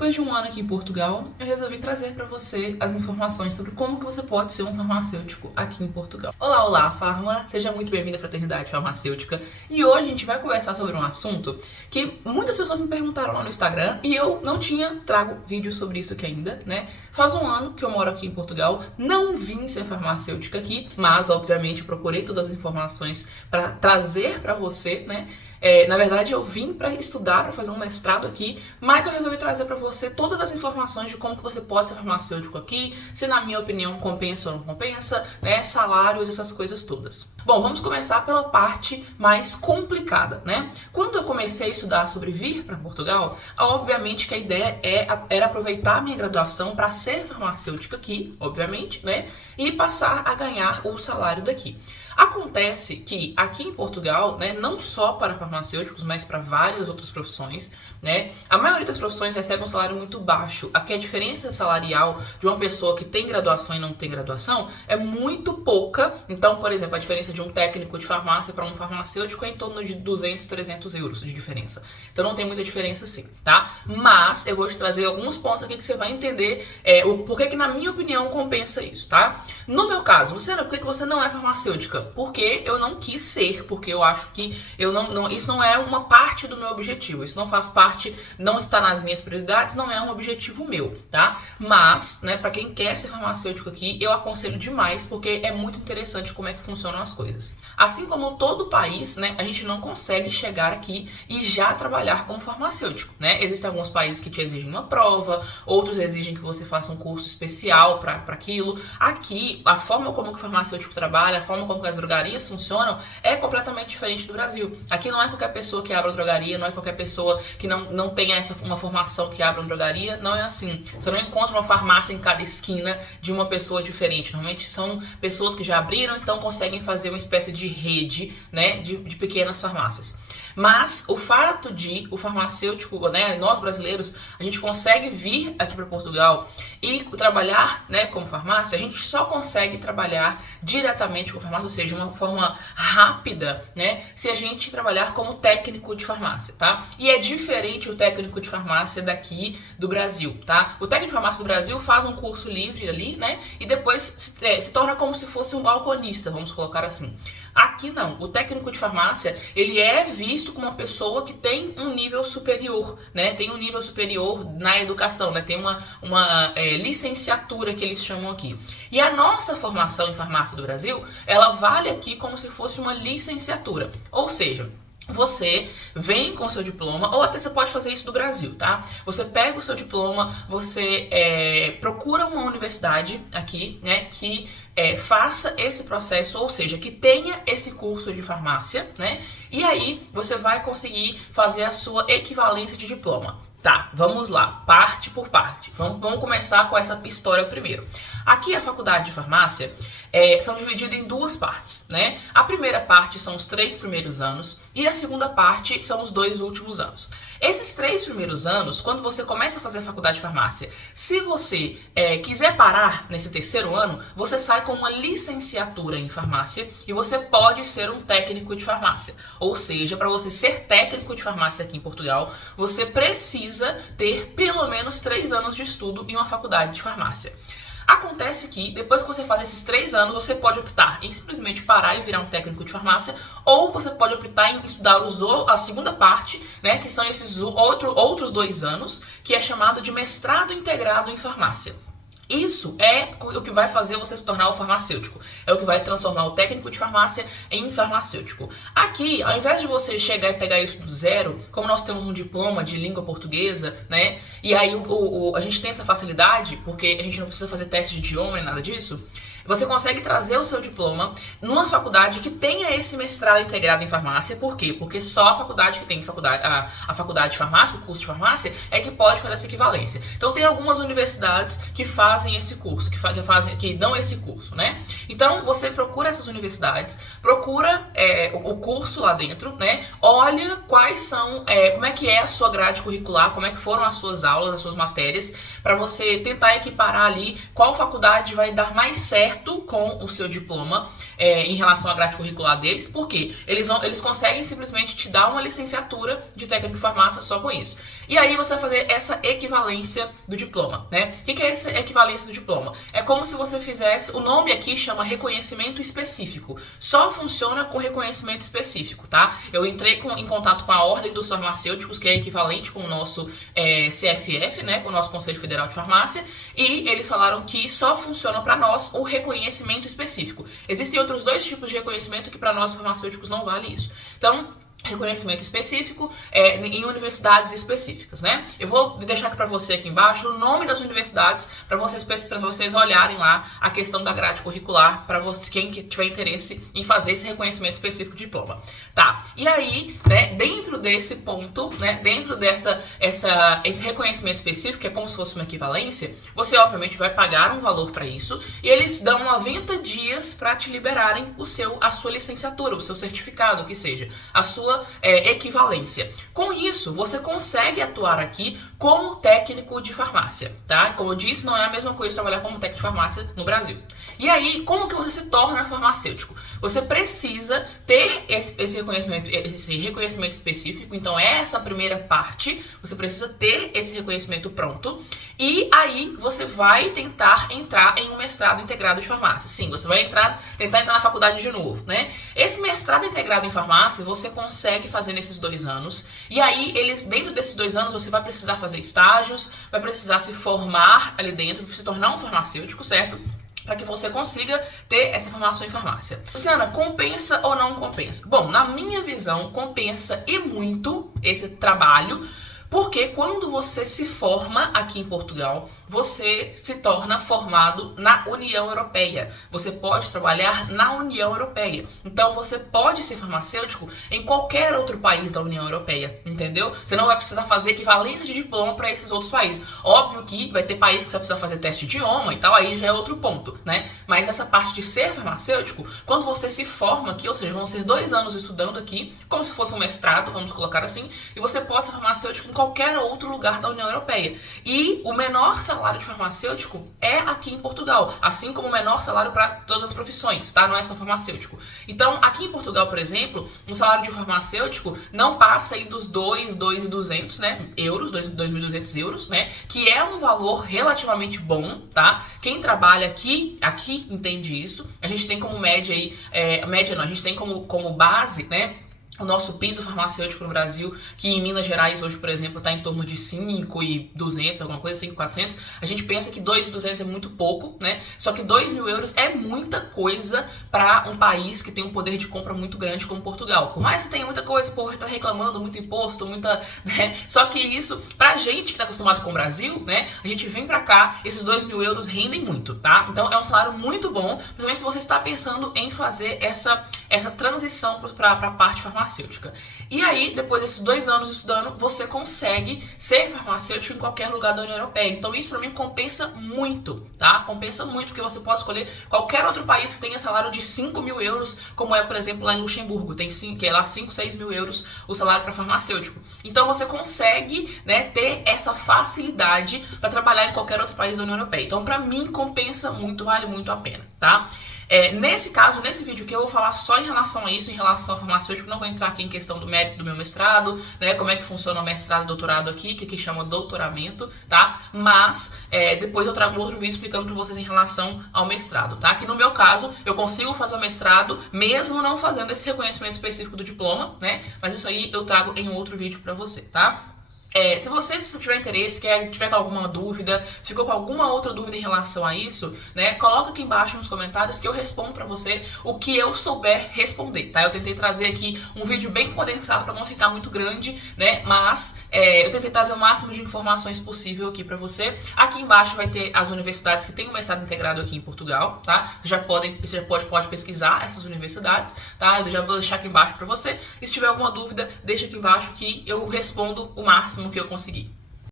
Depois de um ano aqui em Portugal, eu resolvi trazer para você as informações sobre como que você pode ser um farmacêutico aqui em Portugal. Olá, olá, Farma! Seja muito bem-vindo à Fraternidade Farmacêutica. E hoje a gente vai conversar sobre um assunto que muitas pessoas me perguntaram lá no Instagram e eu não tinha trago vídeo sobre isso aqui ainda, né? Faz um ano que eu moro aqui em Portugal, não vim ser farmacêutica aqui, mas obviamente procurei todas as informações para trazer para você, né? Na verdade, eu vim para estudar, para fazer um mestrado aqui, mas eu resolvi trazer para você todas as informações de como que você pode ser farmacêutico aqui, se na minha opinião compensa ou não compensa, né, salários, essas coisas todas. Bom, vamos começar pela parte mais complicada, né? Quando eu comecei a estudar sobre vir para Portugal, obviamente que a ideia era aproveitar a minha graduação para ser farmacêutica aqui, obviamente, né, e passar a ganhar o salário daqui. Acontece que aqui em Portugal, né, não só para farmacêuticos, mas para várias outras profissões, né, a maioria das profissões recebe um salário muito baixo. Aqui a diferença salarial de uma pessoa que tem graduação e não tem graduação é muito pouca. Então, por exemplo, a diferença de um técnico de farmácia para um farmacêutico é em torno de 200, 300 euros de diferença. Então não tem muita diferença sim, tá? Mas eu vou te trazer alguns pontos aqui que você vai entender o porquê que, na minha opinião, compensa isso, tá? No meu caso, Luciana, por que você não é farmacêutica? Porque eu não quis ser, porque eu acho que isso não é uma parte do meu objetivo, isso não faz parte, não está nas minhas prioridades, não é um objetivo meu, tá? Mas, né, para quem quer ser farmacêutico aqui, eu aconselho demais, porque é muito interessante como é que funcionam as coisas. Assim como todo país, né, a gente não consegue chegar aqui e já trabalhar como farmacêutico, né? Existem alguns países que te exigem uma prova, outros exigem que você faça um curso especial para aquilo. Aqui, a forma como o farmacêutico trabalha, a forma como as drogarias funcionam é completamente diferente do Brasil. Aqui não é qualquer pessoa que abre uma drogaria, não é qualquer pessoa que não tenha uma formação que abre uma drogaria, não é assim. Você não encontra uma farmácia em cada esquina de uma pessoa diferente. Normalmente são pessoas que já abriram, então conseguem fazer uma espécie de rede, né, de pequenas farmácias. Mas o fato de o farmacêutico, né, nós brasileiros, a gente consegue vir aqui para Portugal e trabalhar, né, como farmácia, a gente só consegue trabalhar diretamente com farmácia, ou seja, de uma forma rápida, né, se a gente trabalhar como técnico de farmácia, tá? E é diferente o técnico de farmácia daqui do Brasil, tá? O técnico de farmácia do Brasil faz um curso livre ali, né, e depois se torna como se fosse um balconista, vamos colocar assim. Aqui não, o técnico de farmácia, ele é visto como uma pessoa que tem um nível superior, né? Tem um nível superior na educação, né? Tem uma licenciatura que eles chamam aqui. E a nossa formação em farmácia do Brasil, ela vale aqui como se fosse uma licenciatura. Ou seja, você vem com o seu diploma, ou até você pode fazer isso do Brasil, tá? Você pega o seu diploma, você procura uma universidade aqui, né, que faça esse processo, ou seja, que tenha esse curso de farmácia, né? E aí você vai conseguir fazer a sua equivalência de diploma. Tá, vamos lá, parte por parte. Vamos começar com essa história primeiro. Aqui a faculdade de farmácia são divididas em duas partes, né? A primeira parte são os 3 primeiros anos e a segunda parte são os 2 últimos anos. Esses 3 primeiros anos, quando você começa a fazer a faculdade de farmácia, se você quiser parar nesse 3º ano, você sai com uma licenciatura em farmácia e você pode ser um técnico de farmácia. Ou seja, para você ser técnico de farmácia aqui em Portugal, você precisa ter pelo menos 3 anos de estudo em uma faculdade de farmácia. Acontece que, depois que você faz esses 3 anos, você pode optar em simplesmente parar e virar um técnico de farmácia, ou você pode optar em estudar a segunda parte, né, que são esses outros 2 anos, que é chamado de mestrado integrado em farmácia. Isso é o que vai fazer você se tornar o farmacêutico. É o que vai transformar o técnico de farmácia em farmacêutico. Aqui, ao invés de você chegar e pegar isso do zero, como nós temos um diploma de língua portuguesa, né? E aí a gente tem essa facilidade, porque a gente não precisa fazer teste de idioma nem nada disso. Você consegue trazer o seu diploma numa faculdade que tenha esse mestrado integrado em farmácia. Por quê? Porque só a faculdade que tem a faculdade de farmácia, o curso de farmácia, é que pode fazer essa equivalência. Então tem algumas universidades que fazem esse curso, que dão esse curso, né? Então você procura essas universidades, procura o curso lá dentro, né? Olha quais são, como é que é a sua grade curricular, como é que foram as suas aulas, as suas matérias, para você tentar equiparar ali qual faculdade vai dar mais certo certo com o seu diploma em relação à grade curricular deles, porque eles conseguem simplesmente te dar uma licenciatura de técnico de farmácia só com isso. E aí você vai fazer essa equivalência do diploma, né? O que é essa equivalência do diploma? É como se você fizesse, o nome aqui chama reconhecimento específico. Só funciona com reconhecimento específico, tá? Eu entrei em contato com a Ordem dos Farmacêuticos, que é equivalente com o nosso CFF, né? Com o nosso Conselho Federal de Farmácia, e eles falaram que só funciona para nós o reconhecimento específico. Existem outros dois tipos de reconhecimento que para nós farmacêuticos não vale isso. Então, reconhecimento específico em universidades específicas, né? Eu vou deixar aqui para você aqui embaixo o nome das universidades para vocês olharem lá a questão da grade curricular para quem tiver interesse em fazer esse reconhecimento específico de diploma, tá? E aí, né, dentro desse ponto, né, dentro esse reconhecimento específico, que é como se fosse uma equivalência, você obviamente vai pagar um valor para isso e eles dão 90 dias para te liberarem a sua licenciatura, o seu certificado, que seja a sua equivalência. Com isso, você consegue atuar aqui como técnico de farmácia, tá? Como eu disse, não é a mesma coisa trabalhar como técnico de farmácia no Brasil. E aí, como que você se torna farmacêutico? Você precisa ter esse reconhecimento específico, então essa primeira parte, você precisa ter esse reconhecimento pronto, e aí você vai tentar entrar em um mestrado integrado de farmácia. Sim, você vai tentar entrar na faculdade de novo, né? Esse mestrado integrado em farmácia, você consegue fazer nesses 2 anos, e aí dentro desses 2 anos, você vai precisar fazer estágios, vai precisar se formar ali dentro, se tornar um farmacêutico, certo? Para que você consiga ter essa formação em farmácia. Luciana, compensa ou não compensa? Bom, na minha visão, compensa e muito esse trabalho, porque quando você se forma aqui em Portugal, você se torna formado na União Europeia. Você pode trabalhar na União Europeia. Então você pode ser farmacêutico em qualquer outro país da União Europeia, entendeu? Você não vai precisar fazer equivalência de diploma para esses outros países. Óbvio que vai ter países que você vai precisar fazer teste de idioma e tal, aí já é outro ponto, né? Mas essa parte de ser farmacêutico, quando você se forma aqui, ou seja, vão ser 2 anos estudando aqui, como se fosse um mestrado, vamos colocar assim, e você pode ser farmacêutico em qualquer outro lugar da União Europeia. E o menor salário de farmacêutico é aqui em Portugal, assim como o menor salário para todas as profissões, tá? Não é só farmacêutico. Então, aqui em Portugal, por exemplo, um salário de farmacêutico não passa aí dos 2.200, né, euros, 2.200 euros, né, que é um valor relativamente bom, tá? Quem trabalha aqui entende isso. A gente tem como média aí, a gente tem como base, né, o nosso piso farmacêutico no Brasil, que em Minas Gerais hoje, por exemplo, está em torno de 5.200, alguma coisa, 5.400. A gente pensa que 2.200 é muito pouco, né? Só que 2.000 euros é muita coisa para um país que tem um poder de compra muito grande como Portugal. Por mais que tenha muita coisa, por estar reclamando, muito imposto, né? Só que isso, pra gente que está acostumado com o Brasil, né? A gente vem para cá, esses 2.000 euros rendem muito, tá? Então é um salário muito bom, principalmente se você está pensando em fazer essa transição para a parte farmacêutica. E aí, depois desses 2 anos estudando, você consegue ser farmacêutico em qualquer lugar da União Europeia. Então isso pra mim compensa muito, tá? Compensa muito, porque você pode escolher qualquer outro país que tenha salário de 5.000 euros, como é, por exemplo, lá em Luxemburgo, que é lá 6.000 euros o salário para farmacêutico. Então você consegue, né, ter essa facilidade para trabalhar em qualquer outro país da União Europeia. Então pra mim compensa muito, vale muito a pena, tá? Nesse caso, nesse vídeo aqui, eu vou falar só em relação a isso, em relação ao farmacêutico, não vou entrar aqui em questão do mérito do meu mestrado, né, como é que funciona o mestrado e doutorado aqui, que chama doutoramento, tá? Mas depois eu trago outro vídeo explicando pra vocês em relação ao mestrado, tá? Que no meu caso, eu consigo fazer o mestrado, mesmo não fazendo esse reconhecimento específico do diploma, né? Mas isso aí eu trago em outro vídeo pra você, tá? Se você tiver interesse, tiver com alguma dúvida, ficou com alguma outra dúvida em relação a isso, né, coloca aqui embaixo nos comentários que eu respondo pra você o que eu souber responder, tá? Eu tentei trazer aqui um vídeo bem condensado pra não ficar muito grande, né, mas eu tentei trazer o máximo de informações possível aqui pra você. Aqui embaixo vai ter as universidades que têm o mestrado integrado aqui em Portugal, tá? Você já pode pesquisar essas universidades, tá? Eu já vou deixar aqui embaixo pra você. E se tiver alguma dúvida, deixa aqui embaixo que eu respondo o máximo que eu conseguir.